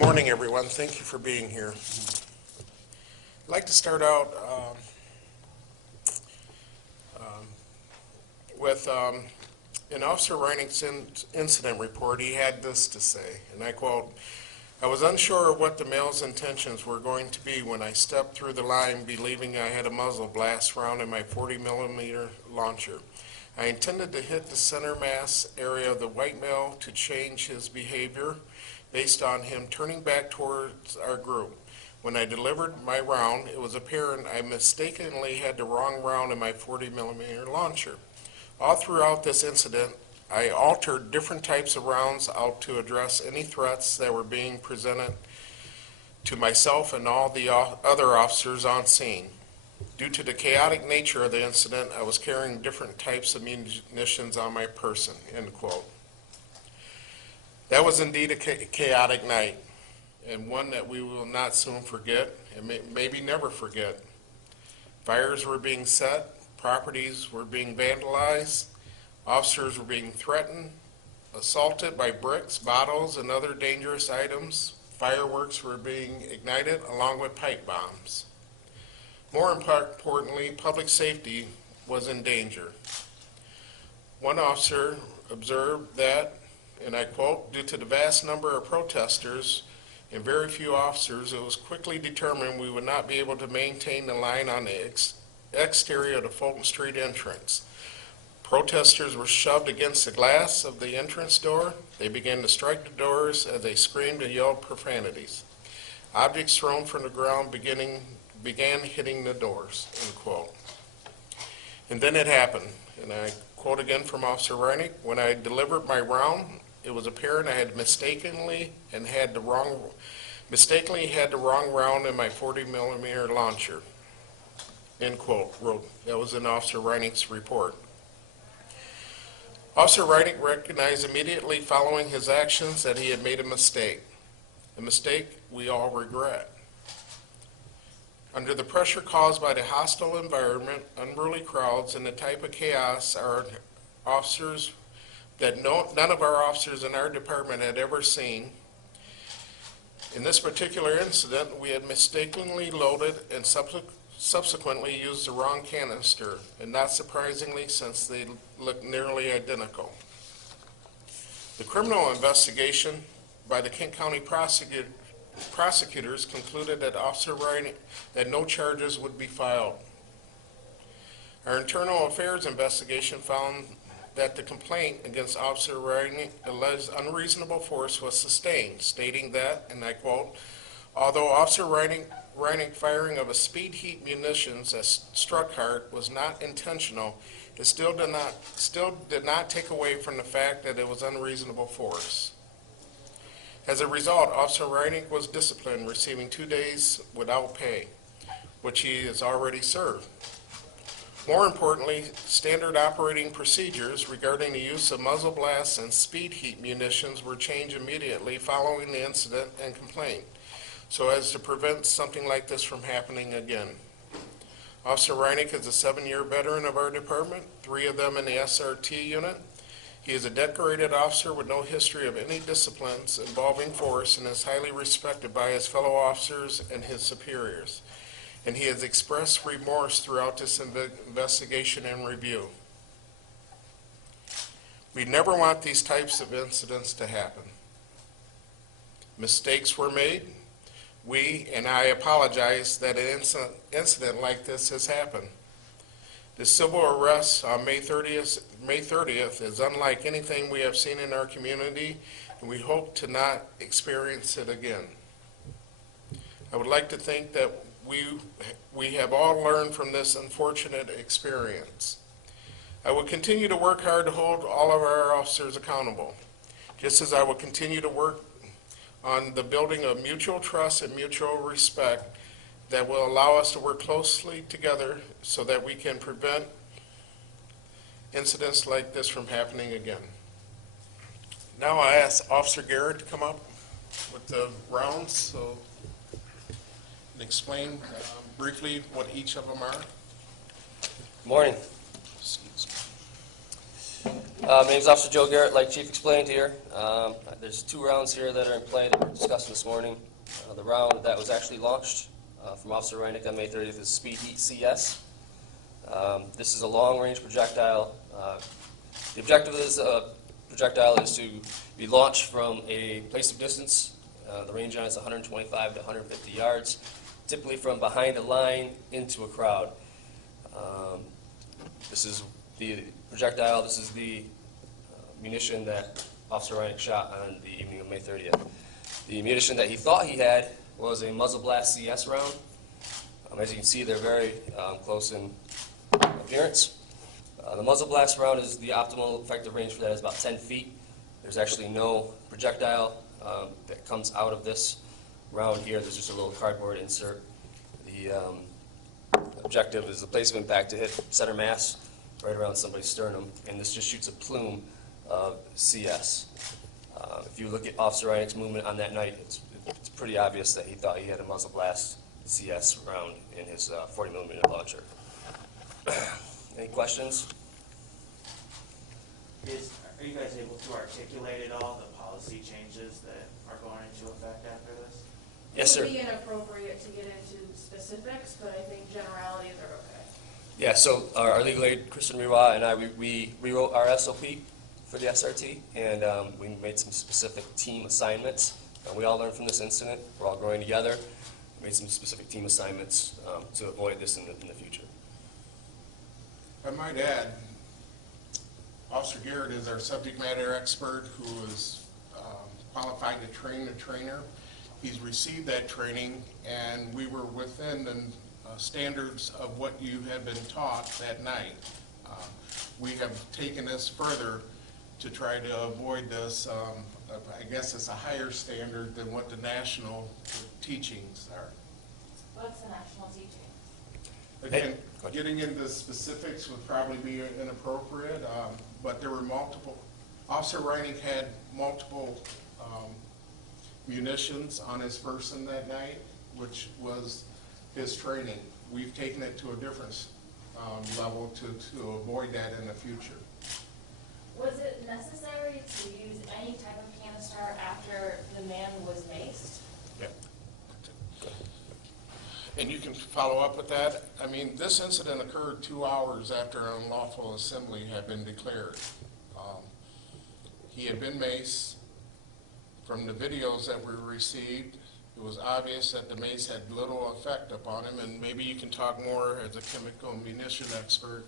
Morning, everyone. Thank you for being here. I'd like to start out with in Officer Reining's incident report. He had this to say, and I quote, "I was unsure of what the male's intentions were going to be when I stepped through the line believing I had a muzzle blast round in my 40mm launcher. I intended to hit the center mass area of the white male to change his behavior based on him turning back towards our group. When I delivered my round, it was apparent I mistakenly had the wrong round in my 40mm launcher. All throughout this incident, I altered different types of rounds out to address any threats that were being presented to myself and all the other officers on scene. Due to the chaotic nature of the incident, I was carrying different types of munitions on my person," end quote. That was indeed a chaotic night, and one that we will not soon forget, and maybe never forget. Fires were being set, properties were being vandalized, officers were being threatened, assaulted by bricks, bottles, and other dangerous items. Fireworks were being ignited along with pipe bombs. More importantly, public safety was in danger. One officer observed that, and I quote, "Due to the vast number of protesters and very few officers, it was quickly determined we would not be able to maintain the line on the exterior of the Fulton Street entrance. Protesters were shoved against the glass of the entrance door. They began to strike the doors as they screamed and yelled profanities. Objects thrown from the ground began hitting the doors," end quote. And then it happened, and I quote again from Officer Reinig, "When I delivered my round, it was apparent I had mistakenly had the wrong round in my 40mm launcher," end quote. That was in Officer Reinig's report. Officer Reinig recognized immediately following his actions that he had made a mistake we all regret. Under the pressure caused by the hostile environment, unruly crowds, and the type of chaos none of our officers in our department had ever seen, in this particular incident, we had mistakenly loaded and subsequently used the wrong canister, and not surprisingly, since they looked nearly identical. The criminal investigation by the Kent County prosecutors concluded that Officer Reinig that no charges would be filed. Our internal affairs investigation found that the complaint against Officer Reinig alleged unreasonable force was sustained, stating that, and I quote, "Although Officer Reinig firing of a speed heat munitions that struck Hart was not intentional, it still did not take away from the fact that it was unreasonable force." As a result, Officer Reinig was disciplined, receiving 2 days without pay, which he has already served. More importantly, standard operating procedures regarding the use of muzzle blasts and speed heat munitions were changed immediately following the incident and complaint, so as to prevent something like this from happening again. Officer Reinig is a 7-year veteran of our department, 3 of them in the SRT unit. He is a decorated officer with no history of any disciplines involving force and is highly respected by his fellow officers and his superiors. And he has expressed remorse throughout this investigation and review. We never want these types of incidents to happen. Mistakes were made. And I apologize that an incident like this has happened. The civil arrest on May 30th is unlike anything we have seen in our community, and we hope to not experience it again. I would like to think that we have all learned from this unfortunate experience. I will continue to work hard to hold all of our officers accountable, just as I will continue to work on the building of mutual trust and mutual respect that will allow us to work closely together so that we can prevent incidents like this from happening again. Now I ask Officer Garrett to come up with the rounds and explain briefly what each of them are. Morning. Excuse me. My name is Officer Joe Garrett, like Chief explained here. There's 2 rounds here that are in play that we're discussing this morning. The round that was actually launched from Officer Reinick on May 30th is Speed Heat CS. This is a long-range projectile. The objective of this projectile is to be launched from a place of distance. The range on it is 125 to 150 yards, typically from behind a line into a crowd. This is the projectile. This is the munition that Officer Reinick shot on the evening of May 30th. The munition that he thought he had was a muzzle blast CS round. As you can see, they're very close in appearance. The muzzle blast round is the optimal effective range for that is about 10 feet. There's actually no projectile that comes out of this round here. There's just a little cardboard insert. The objective is the place of impact to hit center mass right around somebody's sternum, and this just shoots a plume of CS. If you look at Officer Reinick's movement on that night, it's pretty obvious that he thought he had a muzzle blast CS round in his 40mm launcher. Any questions? Are you guys able to articulate at all the policy changes that are going into effect after this? Yes, sir. It would be inappropriate to get into specifics, but I think generalities are okay. Yeah, so our legal aid, Kristen Riwa, and I, we rewrote our SOP for the SRT, and we made some specific team assignments. We all learned from this incident. We're all growing together. We made some specific team assignments to avoid this in the future. I might add, Officer Garrett is our subject matter expert who is qualified to train the trainer. He's received that training, and we were within the standards of what you had been taught that night. We have taken this further to try to avoid this. I guess it's a higher standard than what the national teachings are. What's the national teaching? Again, getting into specifics would probably be inappropriate, but there were multiple. Officer Reinick had multiple munitions on his person that night, which was his training. We've taken it to a different level to avoid that in the future. Was it necessary to use any type of canister after the man was maced? Yeah. And you can follow up with that. I mean, this incident occurred 2 hours after an unlawful assembly had been declared. He had been maced. From the videos that we received, it was obvious that the mace had little effect upon him, and maybe you can talk more as a chemical munition expert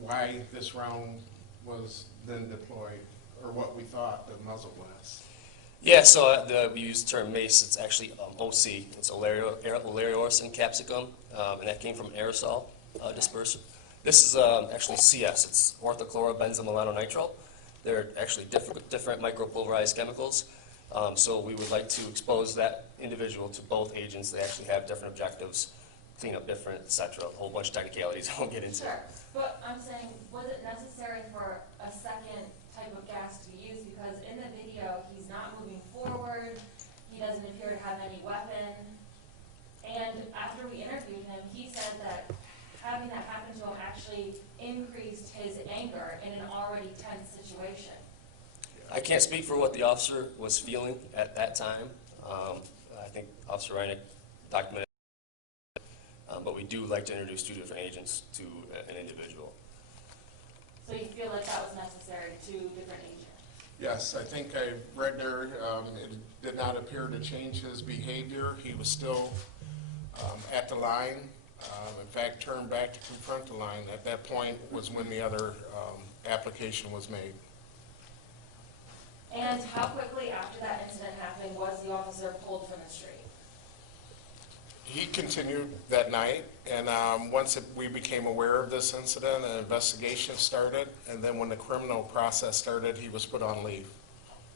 why this round was then deployed, or what we thought the muzzle blast. Yeah, so we use the term mace. It's actually OC. It's Olariosin capsicum, and that came from aerosol disperser. This is actually CS. It's orthochlorobenzylmalonitrile. They're actually different micropulverized chemicals. So we would like to expose that individual to both agents. They actually have different objectives, clean up different, etc. A whole bunch of technicalities I won't get into. Sure, but I'm saying, was it necessary for a second type of gas to be used? Because in the video, he's not moving forward, he doesn't appear to have any weapon, and after we interviewed him, he said that having that happen to him actually increased his anger in an already tense situation. I can't speak for what the officer was feeling at that time. I think Officer Reinick documented it, but we do like to introduce 2 different agents to an individual. So you feel like that was necessary, 2 different agents? Yes, I think I read there, it did not appear to change his behavior. He was still at the line. In fact, turned back to confront the line. At that point was when the other application was made. And how quickly after that incident happened was the officer pulled from the street? He continued that night, and once we became aware of this incident, an investigation started, and then when the criminal process started, he was put on leave.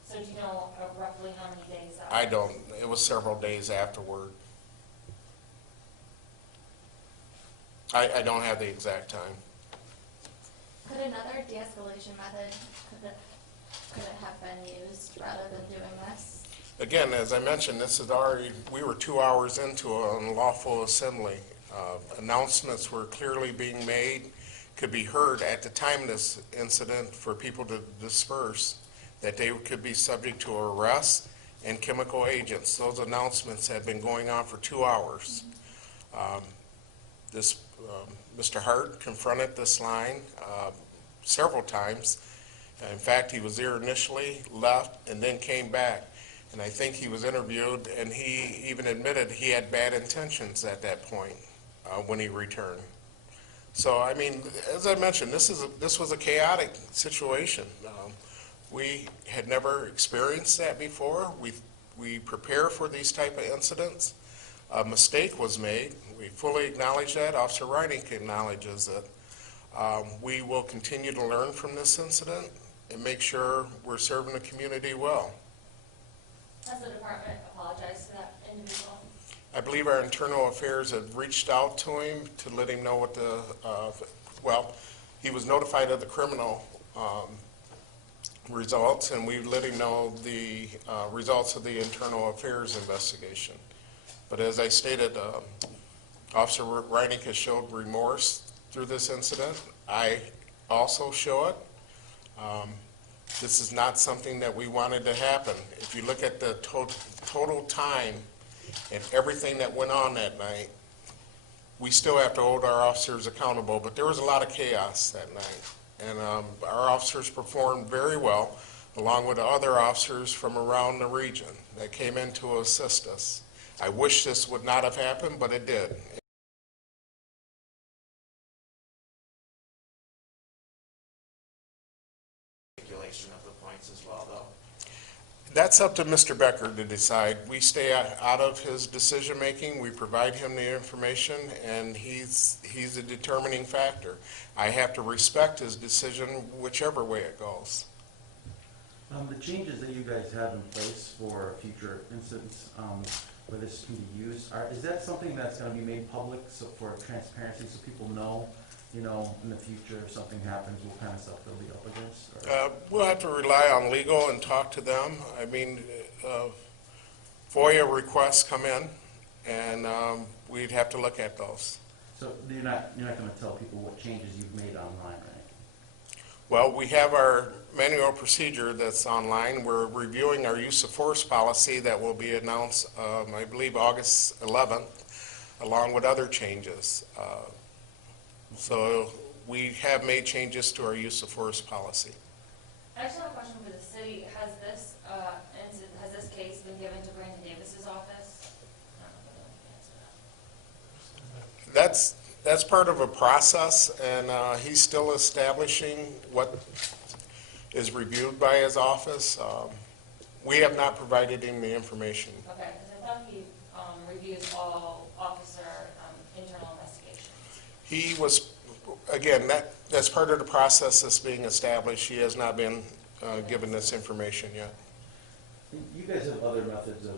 So do you know roughly how many days that was? I don't. It was several days afterward. I don't have the exact time. Could another de-escalation method, could it have been used rather than doing this? Again, as I mentioned, this is already, we were 2 hours into an unlawful assembly. Announcements were clearly being made. could be heard at the time of this incident for people to disperse, that they could be subject to arrest and chemical agents. Those announcements had been going on for 2 hours. Mr. Hart confronted this line several times. In fact, he was there initially, left, and then came back. And I think he was interviewed, and he even admitted he had bad intentions at that point when he returned. So, I mean, as I mentioned, this was a chaotic situation. We had never experienced that before. We prepare for these type of incidents. A mistake was made. We fully acknowledge that. Officer Reining acknowledges it. We will continue to learn from this incident and make sure we're serving the community well. Has the department apologized to that individual? I believe our internal affairs have reached out to him to let him know what well, he was notified of the criminal results, and we let him know the results of the internal affairs investigation. But as I stated, Officer Reining has showed remorse through this incident. I also show it. This is not something that we wanted to happen. If you look at the total time and everything that went on that night, we still have to hold our officers accountable, but there was a lot of chaos that night. And our officers performed very well, along with other officers from around the region that came in to assist us. I wish this would not have happened, but it did. Articulation of the points as well, though. That's up to Mr. Becker to decide. We stay out of his decision-making. We provide him the information, and he's a determining factor. I have to respect his decision whichever way it goes. The changes that you guys have in place for future incidents where this can be used, is that something that's going to be made public so for transparency so people know, you know, in the future if something happens, what kind of stuff they'll be up against? Or? We'll have to rely on legal and talk to them. I mean, FOIA requests come in, and we'd have to look at those. So you're not going to tell people what changes you've made online, right? Well, we have our manual procedure that's online. We're reviewing our use of force policy that will be announced, I believe, August 11th, along with other changes. So we have made changes to our use of force policy. I actually have a question for the city. Has this case been given to Brandon Davis's office? I don't know if you can answer that. That's part of a process, and he's still establishing what is reviewed by his office. We have not provided him the information. Okay, because I thought he reviews all officer internal investigations. He was, again, that's part of the process that's being established. He has not been given this information yet. You guys have other methods of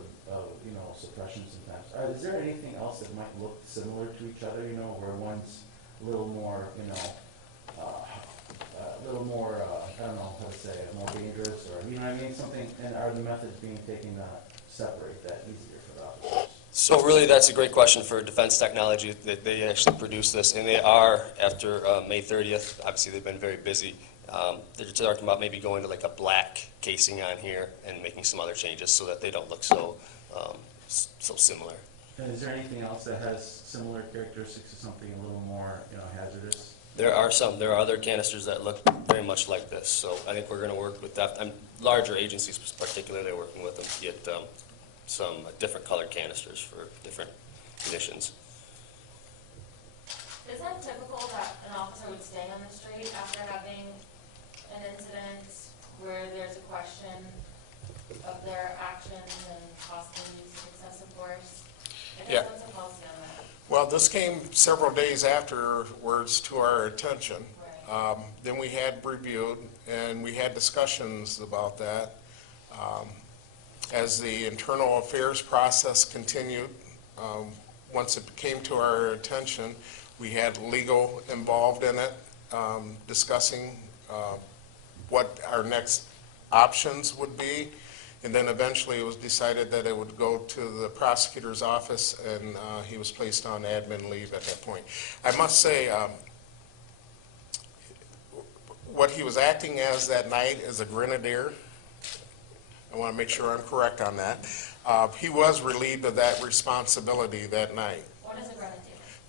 you know, suppression sometimes. Is there anything else that might look similar to each other, you know, where one's a little more, you know, I don't know how to say it, more dangerous, or, you know what I mean, something, and are the methods being taken to separate that easier for the officers? So really, that's a great question for Defense Technology. They actually produced this, and they are, after May 30th, obviously they've been very busy. They're talking about maybe going to like a black casing on here and making some other changes so that they don't look so similar. And is there anything else that has similar characteristics to something a little more, you know, hazardous? There are other canisters that look very much like this. So I think we're going to work with that. Larger agencies particularly working with them to get some different colored canisters for different conditions. Is that typical that an officer would stay on the street after having an incident where there's a question of their actions and possibly use of excessive force? I guess Yeah. what's the policy on that? Well, this came several days afterwards to our attention. Right. Then we had reviewed, and we had discussions about that. As the internal affairs process continued, once it came to our attention, we had legal involved in it, discussing what our next options would be. And then eventually it was decided that it would go to the prosecutor's office, and he was placed on admin leave at that point. I must say, what he was acting as that night is a grenadier. I want to make sure I'm correct on that. He was relieved of that responsibility that night. What is a grenadier?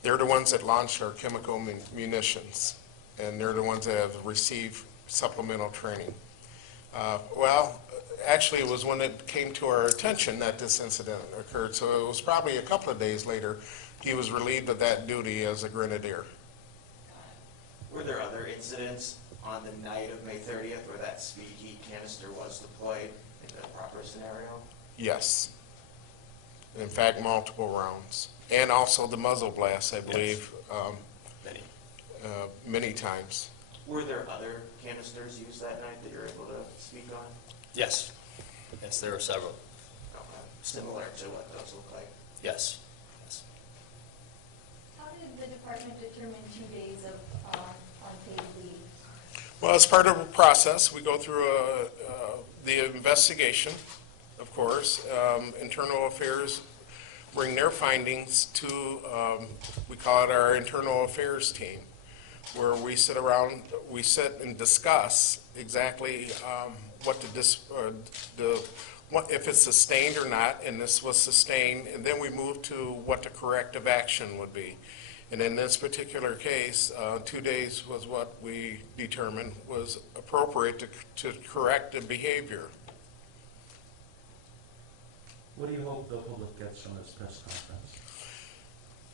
They're the ones that launch our chemical munitions, and they're the ones that have received supplemental training. Well, actually, it was when it came to our attention that this incident occurred, so it was probably a couple of days later he was relieved of that duty as a grenadier. Were there other incidents on the night of May 30th where that speed heat canister was deployed in the proper scenario? Yes. In fact, multiple rounds. And also the muzzle blast, I believe, Many. many times. Were there other canisters used that night that you're able to speak on? Yes. Yes, there were several. Similar to what those look like? Yes. Yes. How did the department determine 2 days of unpaid leave? Well, as part of a process, we go through the investigation, of course. Internal Affairs bring their findings to, we call it our Internal Affairs team, where we sit and discuss exactly what if it's sustained or not, and this was sustained, and then we move to what the corrective action would be. And in this particular case, 2 days was what we determined was appropriate to correct the behavior. What do you hope the public gets from this press conference?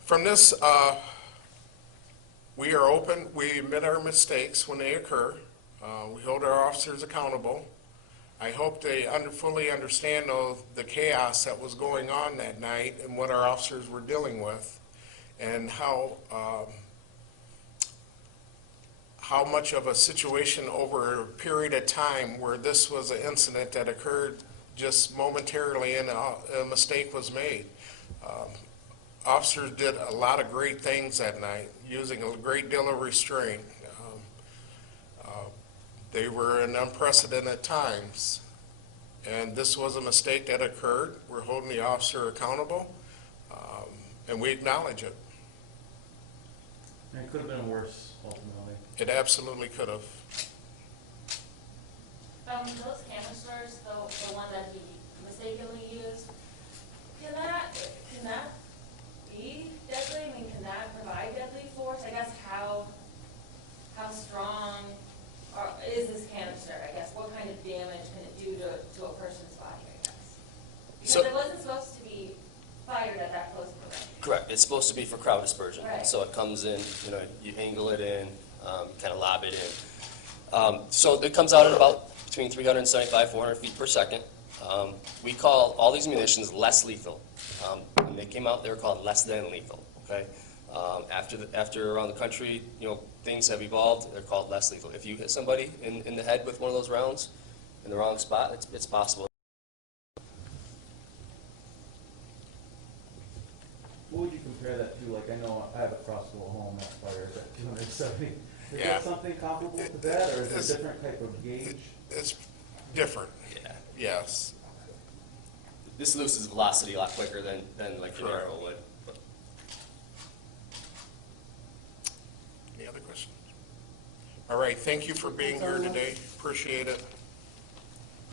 From this, we are open, we admit our mistakes when they occur. We hold our officers accountable. I hope they fully understand, though, the chaos that was going on that night and what our officers were dealing with, and how much of a situation over a period of time where this was an incident that occurred just momentarily and a mistake was made. Officers did a lot of great things that night, using a great deal of restraint. They were in unprecedented times, and this was a mistake that occurred. We're holding the officer accountable, and we acknowledge it. And it could have been worse, ultimately. It absolutely could have. Those canisters, the one that he mistakenly used, can that be deadly? I mean, can that provide deadly force? I guess how strong is this canister? I guess what kind of damage can it do to a person's body? I guess because So- it wasn't supposed to be fired at that close of a range. Correct. It's supposed to be for crowd dispersion. Right. So it comes in, you angle it in, kind of lob it in. So it comes out at about between 375, 400 feet per second. We call all these munitions less lethal. When they came out, they were called less than lethal. Okay. After around the country, things have evolved. They're called less lethal. If you hit somebody in the head with one of those rounds in the wrong spot, it's possible. What would you compare that to? Like, I know I have a crossbow at home that fires at 270. Is Yeah. that something comparable to that, or is it a different type of gauge? It's different, Yeah. yes. This loses velocity a lot quicker than like an Correct. arrow would. Any other questions? All right, thank you for being here today. Appreciate it.